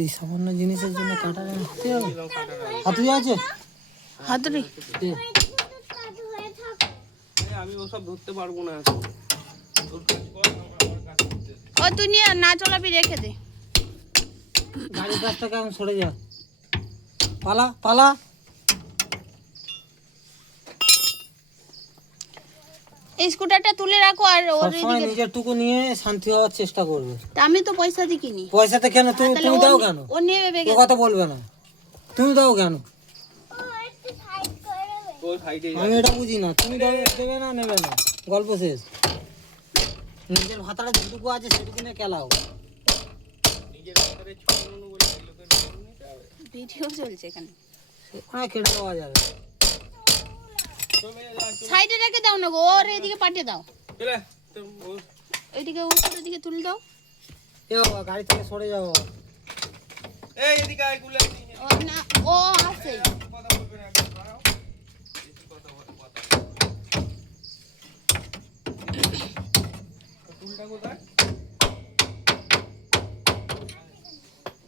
এই সামান্য জিনিসের জন্য কাটার হাতুড়ি আছে? হাতুড়ি আমি ওসব ধরতে পারবো না। ও তুই নিয়ে না চলাবি, রেখে দে। গাড়ির কাছ থেকে এখন সরে যা, পালা পালা। এই স্কুটারটা তুলে রাখো আর ওর সবসময় নিজের টুকু নিয়ে শান্তি হওয়ার চেষ্টা করবে। তা আমি তো পয়সা দিয়ে কিনি। পয়সাতে কেন তুমি দাও কেন? ও নেবে ও কথা বলবে না, তুমি দাও কেন? আমি এটা বুঝি না, তুমি দেবে না নেবে না, গল্প শেষ। নিজের ভাতাটা যেটুকু আছে সেটুকু নিয়ে খেলাও। ভিডিও চলছে এখানে, ওখানে কেটে দেওয়া যাবে। সাইডে রেখে দাও না গো, ওর এদিকে পাঠিয়ে দাও, এইদিকে উপরের দিকে তুলে দাও। এ বাবা গাড়ি থেকে সরে যাও। এই এদিকে আয় গুলা। ও না, ও আছে। কথা বলবে না, দাঁড়াও। বেশি কথা বলে কথা। টুলটা কোথায়?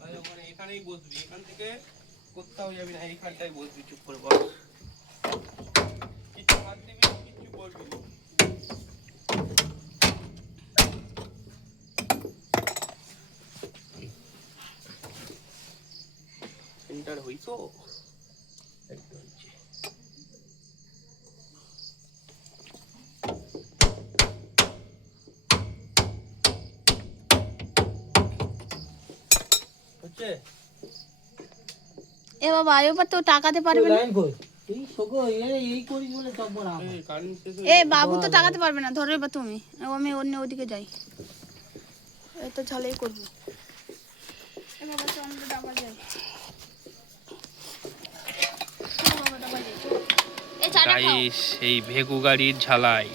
আরে ওখানে এখানেই বসবি, এখান থেকে কোথাও যাবি না, এইখানটায় বসবি চুপ করে বস। কিছু হাত দিবি, কিছু বলবি না। সেন্টার হইতো একদম। হচ্ছে এ বাবা এবার তো টাকাতে পারবে না। লাইন কই? এই সগো এই করিস বলে চব্বর আ। এই কারেন্ট শেষ এ বাবু তো টাকাতে পারবে না, ধরো এবার তুমি। আমি অন্য ওদিকে যাই, এই তো ঝালেই করবো। এ বাবা চল আমরা ডাবা যাই। চলো বাবা ডাবা যাই, চলো। এই চাটা খাও। গাইস এই ভেগু গাড়ির ঝালাই।